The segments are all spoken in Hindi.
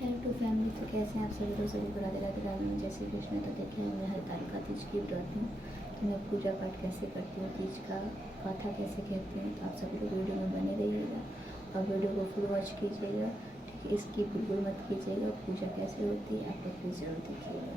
Hello to family. तो कैसे हैं आप सभी लोग? सभी को राधे राधे राम में जय श्री कृष्ण। तो देखिए मैं हरतालिका तीज की व्रत हूँ, तो मैं पूजा पाठ कैसे करती हूँ, तीज का कथा कैसे कहती हूँ, तो आप सभी लोग वीडियो में बने रहिएगा और वीडियो को फुल वॉच कीजिएगा। ठीक है, इसकी बिल्कुल मत कीजिएगा। पूजा कैसे होती है आप लोग प्लीज़ जरूर देखिएगा।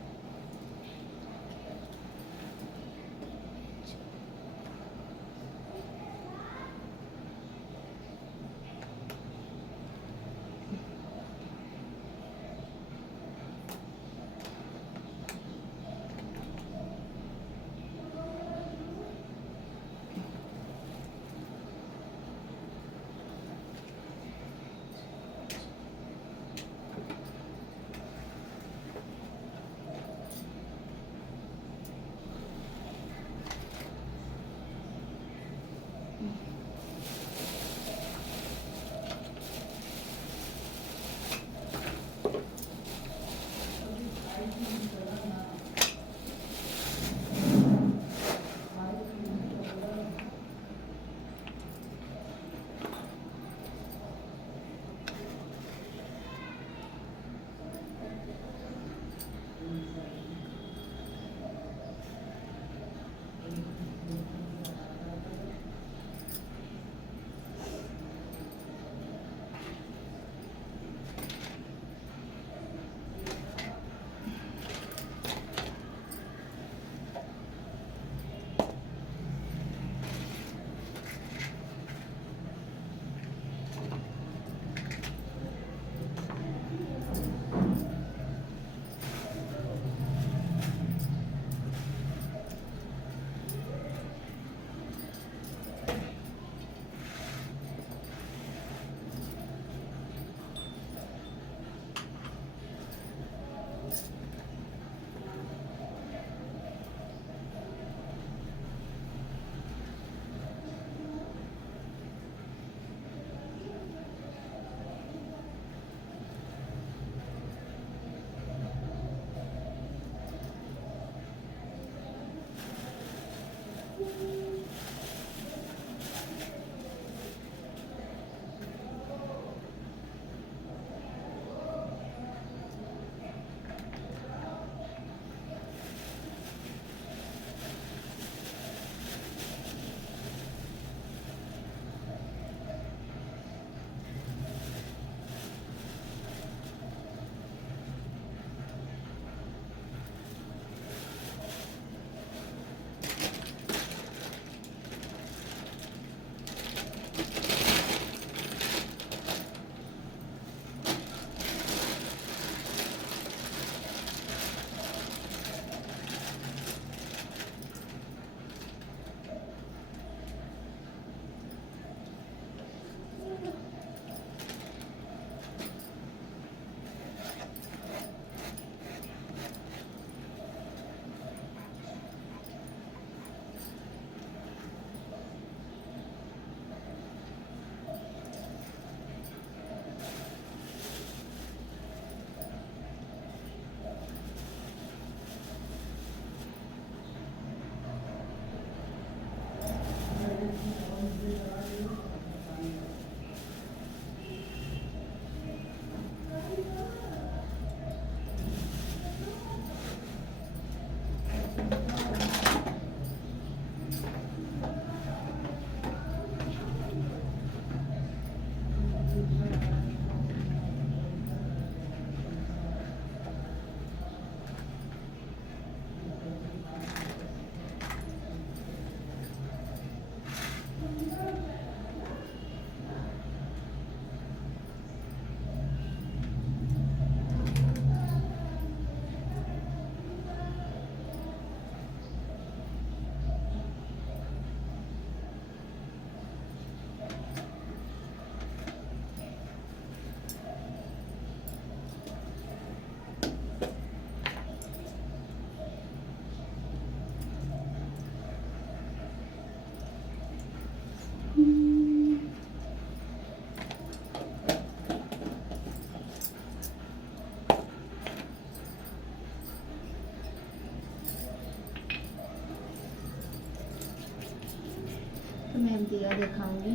तो मैं अब दिया दिखाऊंगी,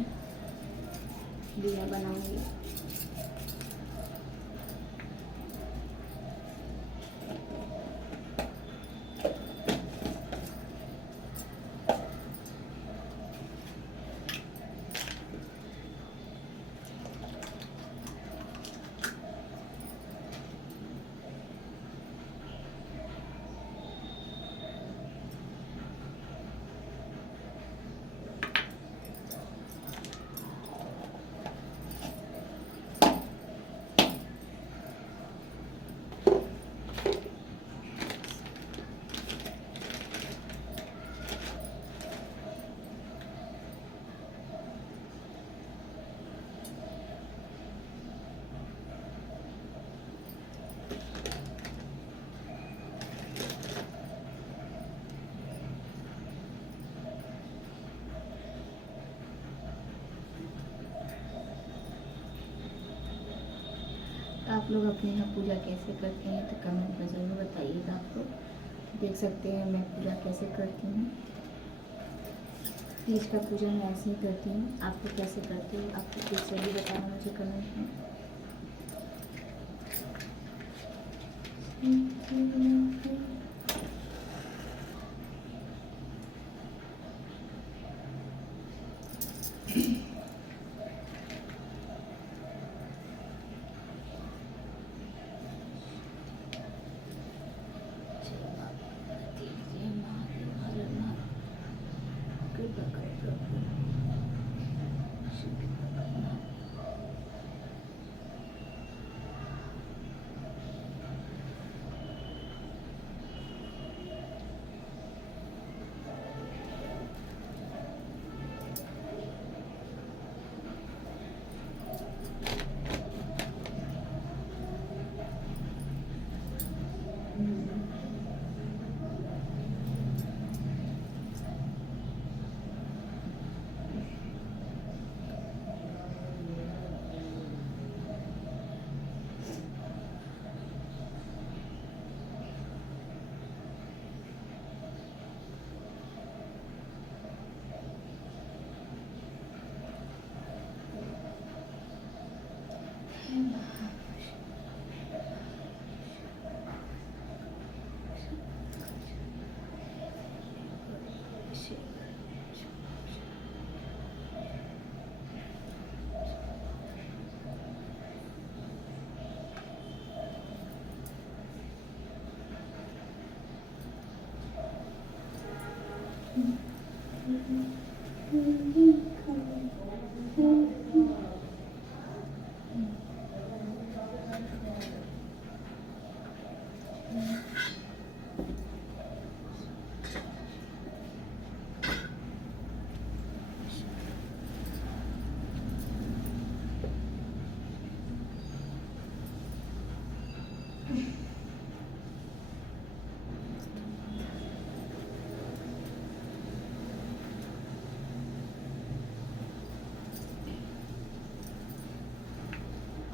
दिया बनाऊंगी। आप लोग अपने यहाँ पूजा कैसे करते हैं तो कमेंट में ज़रूर बताइएगा। आप लोग देख सकते हैं मैं पूजा कैसे करती हूँ। तीज का पूजा मैं ऐसे ही करती हूँ। आप लोग कैसे करते हो आप लोग प्लीज़ जल्दी बताना मुझे कमेंट में।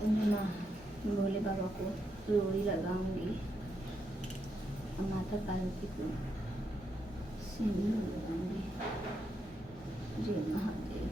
मैं भोले बाबा को रोड़ी लगाऊंगी और माता पार्वती को सिंदूर लगाऊंगी। जय महादेव।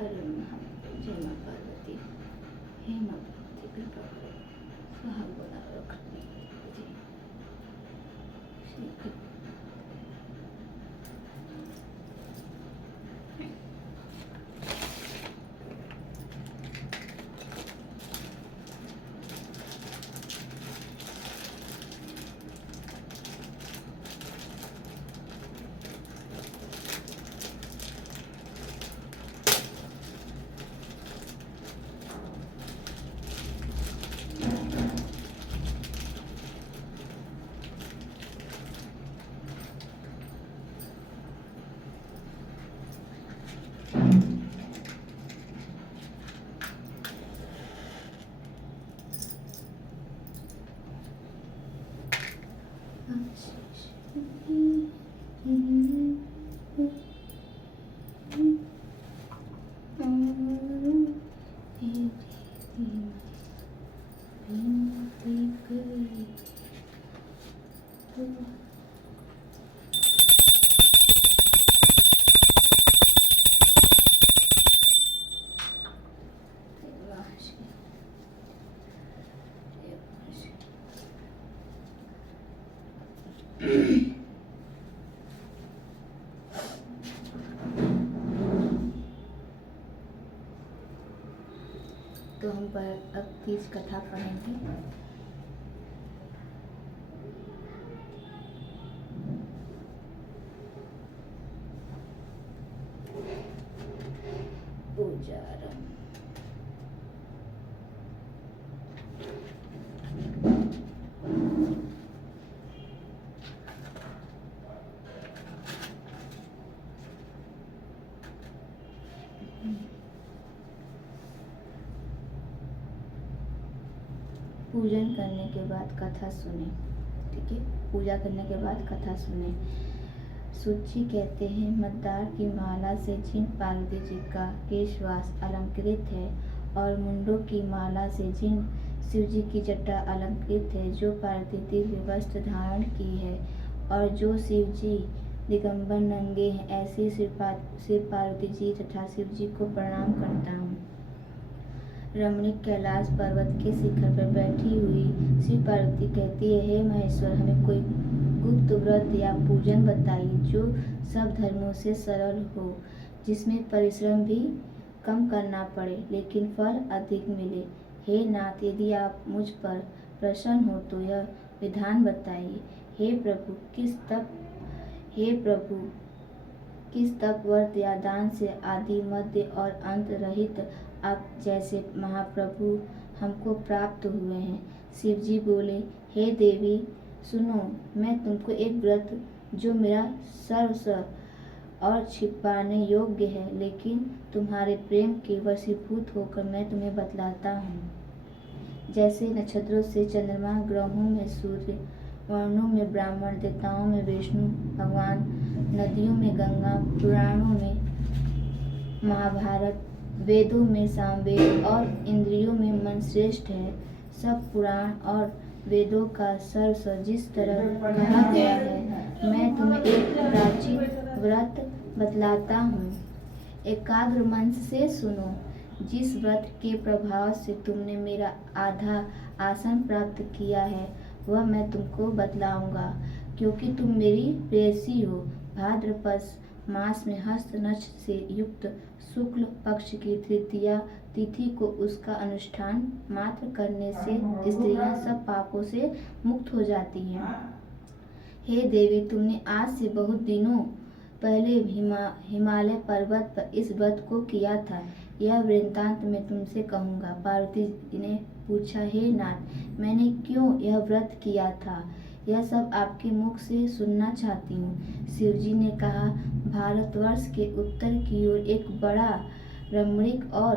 हर महादेव। जय माँ पार्वती। हे माँ पार्वती कृपा करो सुहाग बना रखने जी श्री तो हम अब तीज कथा पढ़ेंगे। पूजारंभ। पूजन करने के बाद कथा सुने। ठीक है, पूजा करने के बाद कथा सुने। सूची कहते हैं, मतदार की माला से जिन पार्वती जी का केशवास अलंकृत है और मुंडों की माला से जिन शिव जी की जटा अलंकृत है, जो पार्वती दिव्य वस्त्र धारण की है और जो शिव जी दिगंबर नंगे हैं, ऐसे शिव पार्वती जी तथा शिव जी को प्रणाम करता हूँ। रमणीक कैलाश पर्वत के शिखर पर बैठी हुई शिव पार्वती कहती है, हे महेश्वर, हमें कोई गुप्त व्रत या पूजन बताइए जो सब धर्मों से सरल हो, जिसमें परिश्रम भी कम करना पड़े लेकिन फल अधिक मिले। हे नाथ, यदि आप मुझ पर प्रसन्न हो तो यह विधान बताइए। हे प्रभु, किस तप व्रत या दान से आदि मध्य और अंत रहित आप जैसे महाप्रभु हमको प्राप्त हुए हैं। शिव जी बोले, हे देवी सुनो, मैं तुमको एक व्रत जो मेरा सर्वस्व और छिपाने योग्य है लेकिन तुम्हारे प्रेम के वशीभूत होकर मैं तुम्हें बतलाता हूँ। जैसे नक्षत्रों से चंद्रमा, ग्रहों में सूर्य, वर्णों में ब्राह्मण, देवताओं में विष्णु भगवान, नदियों में गंगा, पुराणों में महाभारत, वेदों में सामवेद और इंद्रियों में मन श्रेष्ठ है, सब पुराण और वेदों का सर्वस्व जिस तरह कहा गया है, मैं तुम्हें एक प्राचीन व्रत बतलाता हूँ। एकाग्र मन से सुनो। जिस व्रत के प्रभाव से तुमने मेरा आधा आसन प्राप्त किया है वह मैं तुमको बतलाऊंगा, क्योंकि तुम मेरी प्रेयसी हो। भाद्रपद मास में हस्त नक्षत्र से युक्त शुक्ल पक्ष की तृतीया तिथि को उसका अनुष्ठान मात्र करने से स्त्रियां सब पापों से मुक्त हो जाती हैं। हे देवी, तुमने आज से बहुत दिनों पहले हिमालय पर्वत पर इस व्रत को किया था, यह वृत्तांत मैं तुमसे कहूँगा। पार्वती ने पूछा, हे नाथ, मैंने क्यों यह व्रत किया था, यह सब आपके मुख से सुनना चाहती हूँ। शिवजी ने कहा, भारतवर्ष के उत्तर की ओर एक बड़ा रमणीक और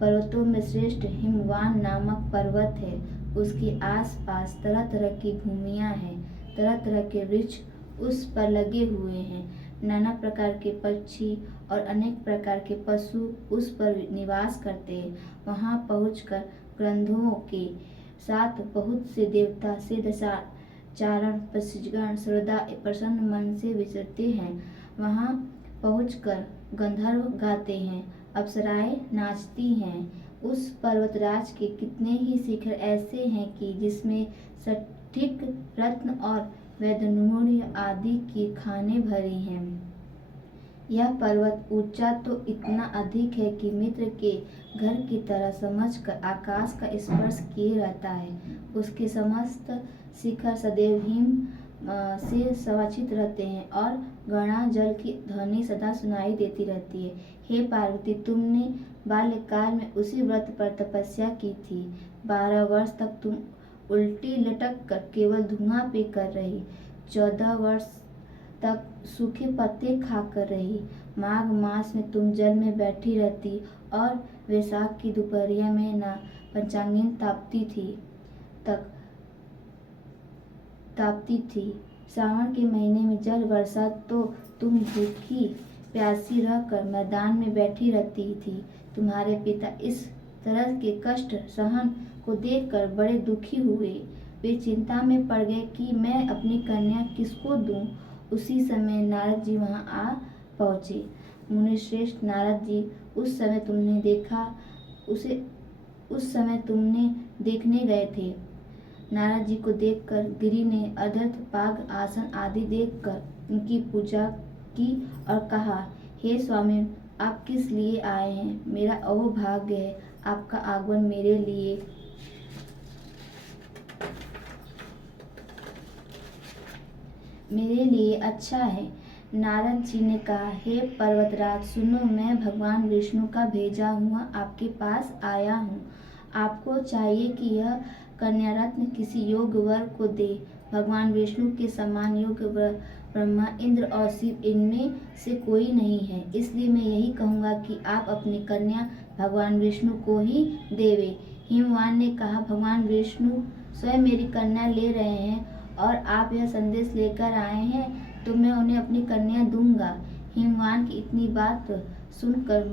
पर्वतों में श्रेष्ठ हिमवान नामक पर्वत है। उसके आसपास तरह तरह की भूमियाँ हैं, तरह तरह के वृक्ष उस पर लगे हुए हैं, नाना प्रकार के पक्षी और अनेक प्रकार के पशु उस पर निवास करते हैं। वहाँ पहुंचकर ग्रंथों के साथ बहुत से देवता सिद्धचारण पक्षीगण सर्वदा प्रसन्न मन से विचरते हैं। वहाँ पहुंचकर गंधर्व गाते हैं, अप्सराएं नाचती हैं। उस पर्वतराज के कितने ही शिखर ऐसे हैं कि जिसमें स्फटिक, रत्न और वैदूर्य आदि की खानें भरी हैं। यह पर्वत ऊंचा तो इतना अधिक है कि मित्र के घर की तरह समझकर आकाश का स्पर्श किए रहता है। उसके समस्त शिखर सदैव हिम से संरक्षित रहते हैं और गंगा जल की ध्वनि सदा सुनाई देती रहती है। हे पार्वती, तुमने बाल्यकाल में उसी व्रत पर तपस्या की थी। 12 वर्ष तक तुम उल्टी लटक कर केवल धुआं पी कर रही, 14 वर्ष तक सूखे पत्ते खाकर रही। माघ मास में तुम जल में बैठी रहती और वैशाख की दोपहरिया में ना पंचांगिन तापती थी। सावन के महीने में जल वर्षा तो तुम भूखी प्यासी रहकर मैदान में बैठी रहती थी। तुम्हारे पिता इस तरह के कष्ट सहन को देखकर बड़े दुखी हुए। वे चिंता में पड़ गए कि मैं अपनी कन्या किसको दूं। उसी समय नारद जी वहां आ पहुँचे। मुनिश्रेष्ठ नारद जी, उस समय तुमने देखने गए थे। नारद जी को देखकर गिरि ने अर्धत पाग आसन आदि देखकर उनकी पूजा की और कहा, हे स्वामी, आप किस लिए आए हैं? मेरा अहोभाग्य है, आपका आगमन मेरे लिए अच्छा है। नारद जी ने कहा, हे पर्वतराज, सुनो, मैं भगवान विष्णु का भेजा हुआ आपके पास आया हूँ। आपको चाहिए कि यह कन्या रत्न किसी योग्य वर को दे। भगवान विष्णु के समान योग्य वर ब्रह्मा, इंद्र और शिव, इनमें से कोई नहीं है। इसलिए मैं यही कहूँगा कि आप अपनी कन्या भगवान विष्णु को ही देवे। हिमवान ने कहा, भगवान विष्णु स्वयं मेरी कन्या ले रहे हैं और आप यह संदेश लेकर आए हैं तो मैं उन्हें अपनी कन्या दूंगा। हिमवान की इतनी बात सुनकर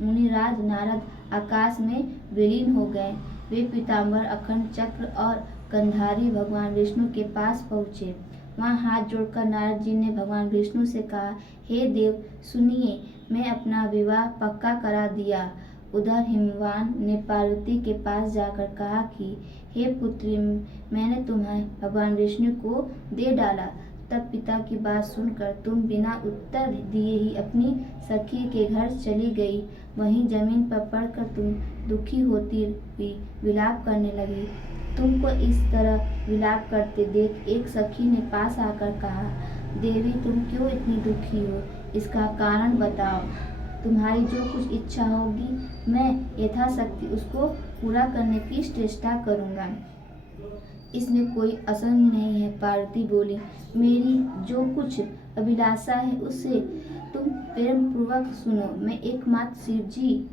मुनिराज नारद आकाश में विलीन हो गए। वे पीताम्बर, अखंड चक्र और गंधारी भगवान विष्णु के पास पहुँचे। वहाँ हाथ जोड़कर नारद जी ने भगवान विष्णु से कहा, हे देव, सुनिए, मैं अपना विवाह पक्का करा दिया। उधर हिमवान ने पार्वती के पास जाकर कहा कि हे पुत्री, मैंने तुम्हें भगवान विष्णु को दे डाला। तब पिता की बात सुनकर तुम बिना उत्तर दिए ही अपनी सखी के घर चली गई। वहीं जमीन पर पड़कर तुम दुखी होती हुई विलाप करने लगी। तुमको इस तरह विलाप करते देख एक सखी ने पास आकर कहा, देवी, तुम क्यों इतनी दुखी हो? इसका कारण बताओ। तुम्हारी जो कुछ इच्छा होगी मैं यथाशक्ति उसको पूरा करने की चेष्टा करूँगा। इसमें कोई असंग नहीं है। पार्वती बोली, मेरी जो कुछ अभिलाषा है उससे तुम प्रेम पूर्वक सुनो। मैं एकमात्र शिव जी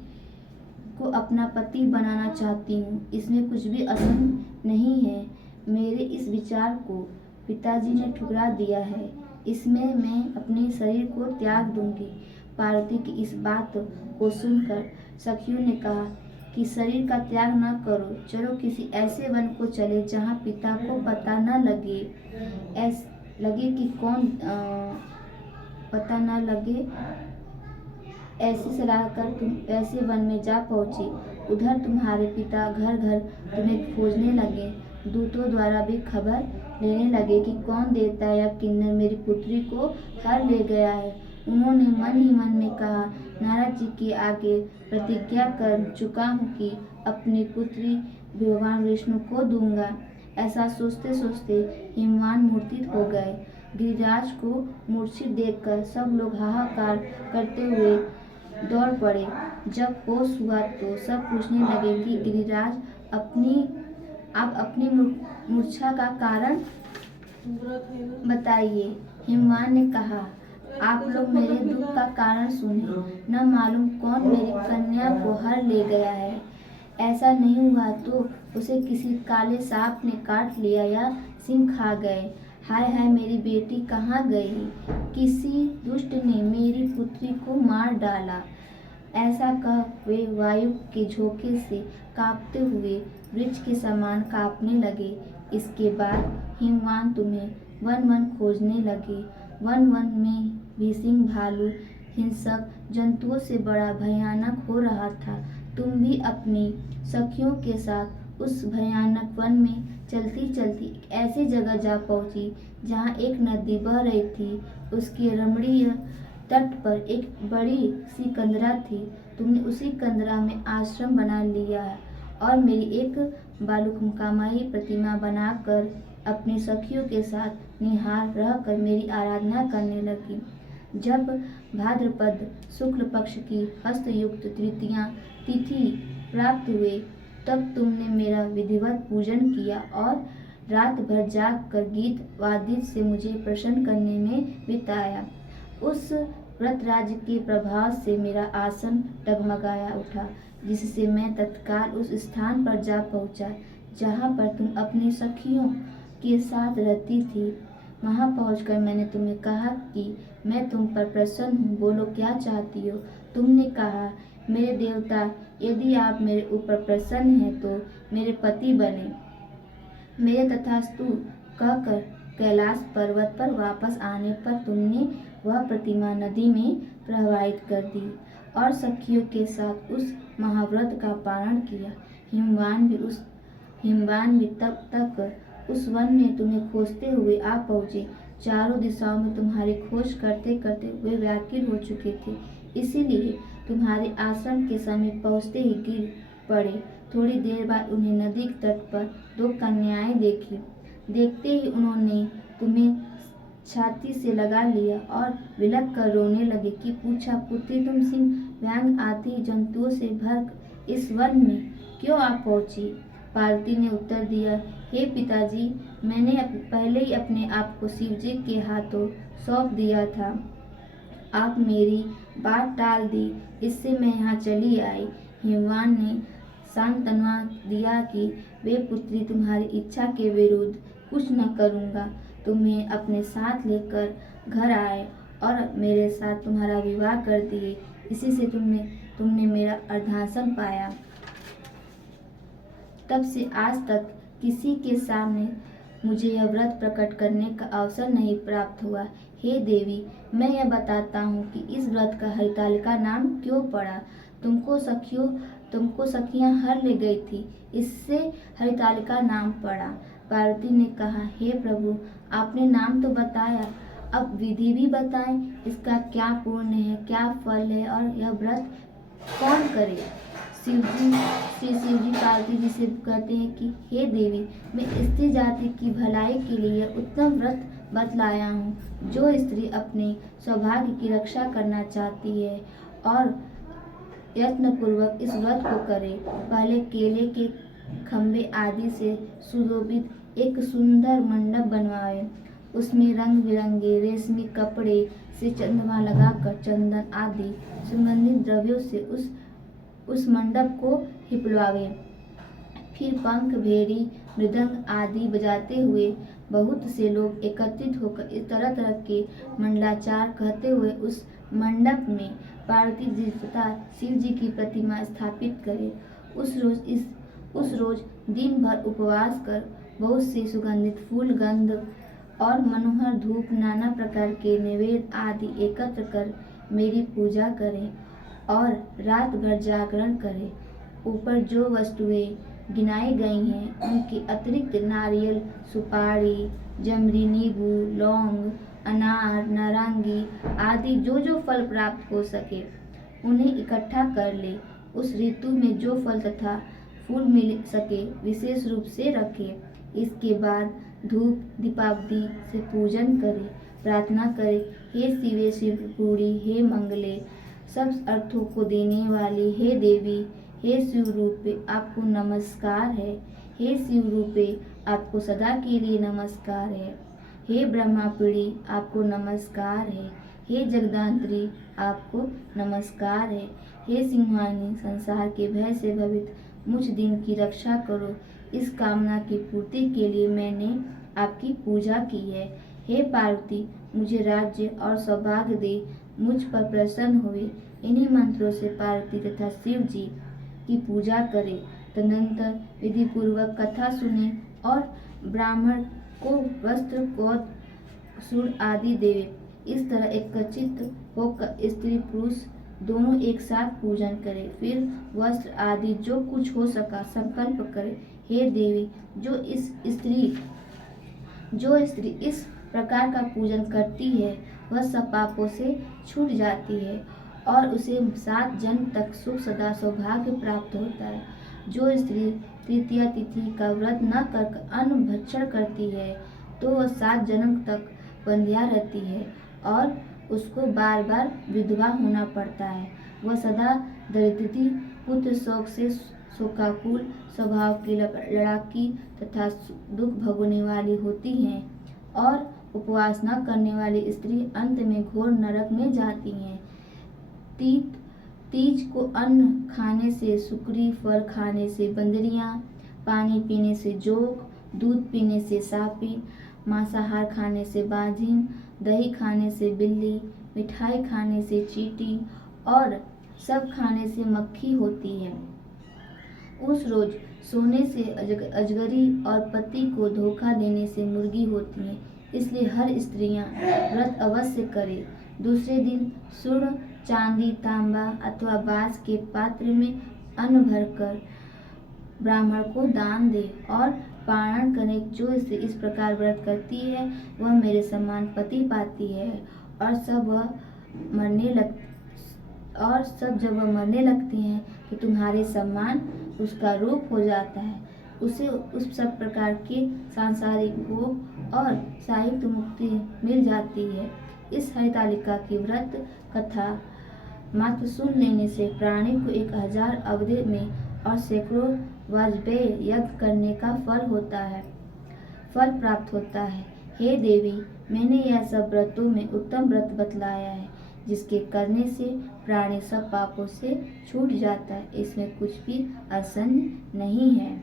को अपना पति बनाना चाहती हूँ। इसमें कुछ भी असंग नहीं है। मेरे इस विचार को पिताजी ने ठुकरा दिया है। इसमें मैं अपने शरीर को त्याग दूंगी। पार्वती की इस बात को सुनकर सखियों ने कहा कि शरीर का त्याग न करो, चलो किसी ऐसे वन को चले जहाँ पिता को पता न लगे। लगे कि कौन पता न लगे। ऐसी सलाह कर तुम ऐसे वन में जा पहुँची। उधर तुम्हारे पिता घर घर तुम्हें खोजने लगे। दूतों द्वारा भी खबर लेने लगे कि कौन देवता या किन्नर मेरी पुत्री को हर ले गया है। उन्होंने मन ही मन में कहा, नारद जी के आगे प्रतिज्ञा कर चुका हूँ कि अपनी पुत्री भगवान विष्णु को दूंगा। ऐसा सोचते सोचते हिमवान मूर्छित हो गए। गिरिराज को मूर्छित देखकर सब लोग हाहाकार करते हुए दौड़ पड़े। जब होश हुआ तो सब पूछने लगे कि गिरिराज, आप अपनी मूर्छा का कारण बताइए। हिमवान ने कहा, आप लोग मेरे दुख का कारण सुने। न मालूम कौन मेरी कन्या को हर ले गया है। ऐसा नहीं हुआ तो उसे किसी काले सांप ने काट लिया या सिंह खा गए। हाय हाय, मेरी बेटी कहाँ गई? किसी दुष्ट ने मेरी पुत्री को मार डाला। ऐसा कह वे वायु के झोंके से कांपते हुए वृक्ष के समान कांपने लगे। इसके बाद हिमवान तुम्हें वन वन खोजने लगे। वन वन में भी सिंह, भालू, हिंसक जंतुओं से बड़ा भयानक हो रहा था। तुम भी अपनी सखियों के साथ उस भयानक वन में चलती चलती एक ऐसी जगह जा पहुंची जहां एक नदी बह रही थी। उसके रमणीय तट पर एक बड़ी सी कंदरा थी। तुमने उसी कंदरा में आश्रम बना लिया और मेरी एक बालुकामयी प्रतिमा बनाकर अपनी सखियों के साथ निहार रहकर मेरी आराधना करने लगी। जब भाद्रपद शुक्ल पक्ष की हस्तयुक्त तृतीया तिथि प्राप्त हुई तब तुमने मेरा विधिवत पूजन किया और रात भर जाग कर गीत वाद्य से मुझे प्रसन्न करने में बिताया। उस व्रतराज के प्रभाव से मेरा आसन डगमगाया उठा, जिससे मैं तत्काल उस स्थान पर जा पहुंचा जहां पर तुम अपनी सखियों के साथ रहती थी। वहां पहुंचकर मैंने तुम्हें कहा कि मैं तुम पर प्रसन्न हूँ, बोलो क्या चाहती हो। तुमने कहा, मेरे देवता, यदि आप मेरे ऊपर प्रसन्न हैं तो मेरे पति बने। मेरे तथास्तु कहकर कैलाश पर्वत पर वापस आने पर तुमने वह प्रतिमा नदी में प्रवाहित कर दी और सखियों के साथ उस महाव्रत का पारण किया। हिमवान भी उस हिमवान भी तब तक उस वन में तुम्हें खोजते हुए आ पहुँचे। चारों दिशाओं में तुम्हारी खोज करते करते वे व्याकुल हो चुके थे, इसीलिए तुम्हारे आश्रम के समीप पहुँचते ही गिर पड़े। थोड़ी देर बाद उन्हें नदी के तट पर 2 कन्याएं देखी। देखते ही उन्होंने तुम्हें छाती से लगा लिया और विलख कर रोने लगे कि पूछा, पुत्री तुम सिंह व्यांग आदि जंतुओं से भर इस वन में क्यों आ पहुंची? पार्वती ने उत्तर दिया, हे पिताजी, मैंने पहले ही अपने आप को शिवजी के हाथों सौंप दिया था। आप मेरी बात टाल दी, इससे मैं यहाँ चली आई। हिमवान ने सांत्वना दिया कि वे पुत्री तुम्हारी इच्छा के विरुद्ध कुछ न करूँगा। तुम्हें अपने साथ लेकर घर आए और मेरे साथ तुम्हारा विवाह कर दिए। इसी से तुमने मेरा अर्धांसन पाया। तब से आज तक किसी के सामने मुझे यह व्रत प्रकट करने का अवसर नहीं प्राप्त हुआ। हे देवी, मैं यह बताता हूँ कि इस व्रत का हरितालिका नाम क्यों पड़ा। तुमको सखियाँ हर ले गई थी, इससे हरितालिका नाम पड़ा। पार्वती ने कहा, हे प्रभु, आपने नाम तो बताया, अब विधि भी बताएं। इसका क्या पुण्य है, क्या फल है और यह व्रत कौन करे? शिवजी पार्वती जी से कहते हैं कि हे देवी, मैं स्त्री जाति की भलाई के लिए उत्तम व्रत बतलाया हूँ। जो स्त्री अपने सौभाग्य की रक्षा करना चाहती है और यत्नपूर्वक इस व्रत को करे, पहले केले के खम्भे आदि से सुशोभित एक सुंदर मंडप बनवाए। उसमें रंग बिरंगे रेशमी कपड़े से चंद्रमा लगाकर चंदन आदि सुगंधित द्रव्यों से उस मंडप को हिपलवावे। फिर पंख, भेरी, मृदंग आदि बजाते हुए बहुत से लोग एकत्रित होकर इस तरह तरह के मंडलाचार कहते हुए उस मंडप में पार्वती जी तथा शिव जी की प्रतिमा स्थापित करें। उस रोज दिन भर उपवास कर बहुत से सुगंधित फूल, गंध और मनोहर धूप, नाना प्रकार के नैवेद्य आदि एकत्र कर मेरी पूजा करें और रात भर जागरण करें। ऊपर जो वस्तुएं गिनाई गई हैं उनके अतिरिक्त नारियल, सुपारी, जमरी, नींबू, लौंग, अनार, नारंगी आदि जो फल प्राप्त हो सके उन्हें इकट्ठा कर ले। उस ऋतु में जो फल तथा फूल मिल सके विशेष रूप से रखे। इसके बाद धूप दीपावली से पूजन करे, प्रार्थना करे, हे शिवे शिवपुरी, हे मंगले, सब अर्थों को देने वाली, हे देवी, हे शिव रूपे आपको नमस्कार है। हे शिव रूपे आपको सदा के लिए नमस्कार है। हे ब्रह्मापीड़ी आपको नमस्कार है। हे जगदात्री आपको नमस्कार है। हे सिंहानी, संसार के भय से भवित मुझ दिन की रक्षा करो। इस कामना की पूर्ति के लिए मैंने आपकी पूजा की है। हे पार्वती, मुझे राज्य और सौभाग्य दे, मुझ पर प्रसन्न हुए। इन्हीं मंत्रों से पार्वती तथा शिव जी की पूजा करें। तदनंतर विधि पूर्वक कथा सुने और ब्राह्मण को वस्त्र, पौध, सूर्य आदि देवे। इस तरह एकत्रित होकर स्त्री पुरुष दोनों एक साथ पूजन करें। फिर वस्त्र आदि जो कुछ हो सका संकल्प करें। हे देवी, जो स्त्री इस प्रकार का पूजन करती है वह सब पापों से छूट जाती है और उसे 7 जन्म तक सुख, सदा सौभाग्य प्राप्त होता है। जो स्त्री तृतीया तिथि का व्रत न कर अन्न भक्षण करती है तो वह 7 जन्म तक बंध्या रहती है और उसको बार बार विधवा होना पड़ता है। वह सदा दरिद्री, पुत्र शोक से शोकाकुल, स्वभाव की लड़ाकी तथा दुख भोगने वाली होती हैं और उपवास न करने वाली स्त्री अंत में घोर नरक में जाती हैं। तीज को अन्न खाने से सुकरी, फल खाने से बंदरियां, पानी पीने से जोक, दूध पीने से सापिन, मांसाहार खाने से बाजिन, दही खाने से बिल्ली, मिठाई खाने से चींटी और सब खाने से मक्खी होती है। उस रोज सोने से अजगरी और पति को धोखा देने से मुर्गी होती है। इसलिए हर स्त्रियां व्रत अवश्य करे। दूसरे दिन स्वर्ण, चांदी, तांबा अथवा बांस के पात्र में अन्न भरकर ब्राह्मण को दान दे और पारण करे। जो इस प्रकार व्रत करती है वह मेरे समान पति पाती है। और सब जब वह मरने लगती हैं तो तुम्हारे समान उसका रूप हो जाता है। उसे उस सब प्रकार के सांसारिक भोग और साहित्य मुक्ति मिल जाती है। इस हरितालिका की व्रत कथा मात्र सुन लेने से प्राणी को 1000 अवधि में और सैकड़ों वाजपेय यज्ञ करने का फल प्राप्त होता है। हे देवी, मैंने यह सब व्रतों में उत्तम व्रत बतलाया है, जिसके करने से प्राणी सब पापों से छूट जाता है। इसमें कुछ भी असंग नहीं है।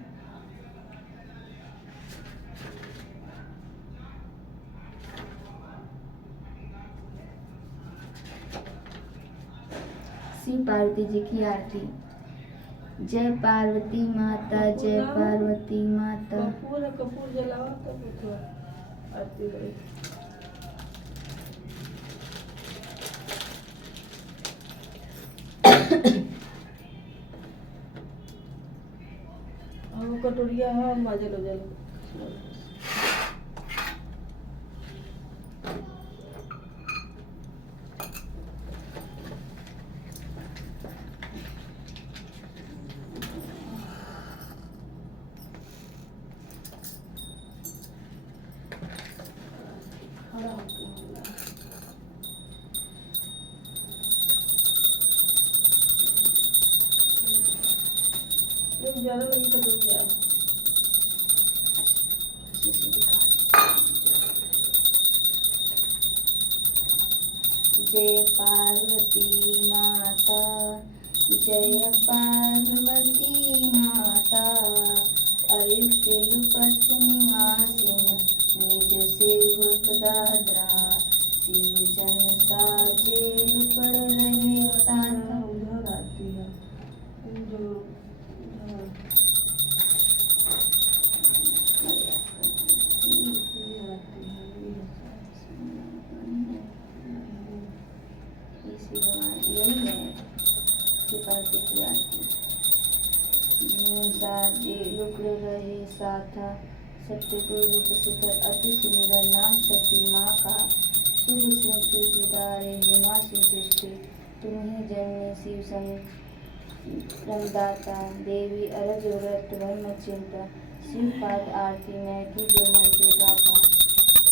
श्री पार्वती जी की आरती। जय पार्वती माता, जय पार्वती माता। कपूर जलाओ तब आरती करें। कटोरिया है मजलो जलो। ज़्यादा लगी कटोरिया। जय पार्वती माता, जय पार्वती माता। अरिष्ट पक्ष निवासिन निज सेवक दादरा। शिव जन साजे पड़ रहे ताता। उधर आती है जो यही है पार्वती की आरती। साजे लुक्र रहे साथा, सत्य रूप शिखर अति सुंदर नाम सती माँ का। शुभ सिंचु जुदारे हिमाचल सृष्टि, तुम्हें जननी शिव संदाता। देवी अरज व्रत ब्रह्म चिंता, शिव पाद आरती में की जो मन से गाता।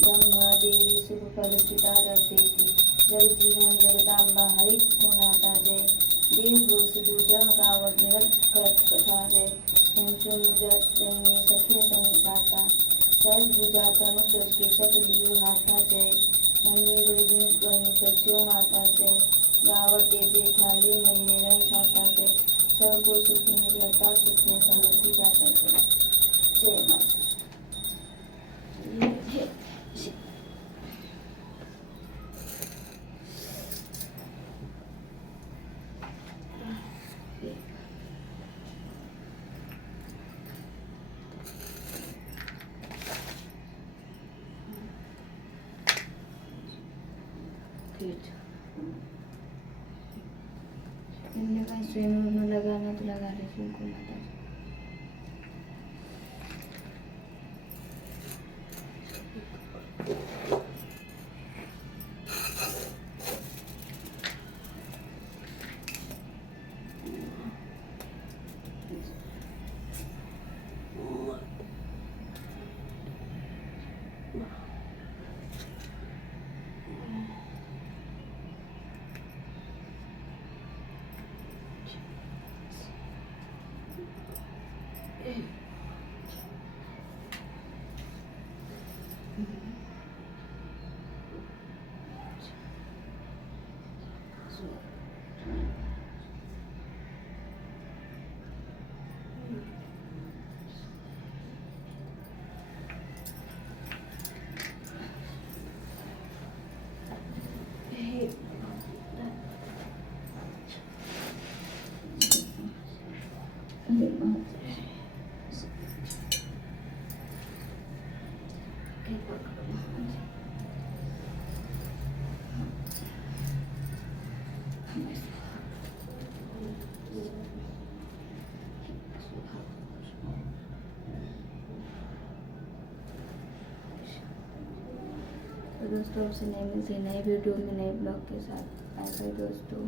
ब्रह्मा देवी शुभ फल पिता देती, जग जीवन जगदाम्बा हरि को नाता। जय देव घोष दूजन गावत निरत करत कथा। जय जननी सखी संघाता, सहज भुजा तनु के चक्र लियो हाथा। जय नंदी बड़े दिन वही चर्चो माता। जय गावत दे देखाली मन में रंग छाता। जय सबको सुख में रहता, सुख में समृद्धि जाता। जय माता। लगा स्वयं में लगाना तो लगा रही को माता। दोस्तों आपसे नए मिलते हैं नए वीडियो में नए ब्लॉग के साथ। बाय बाय दोस्तों।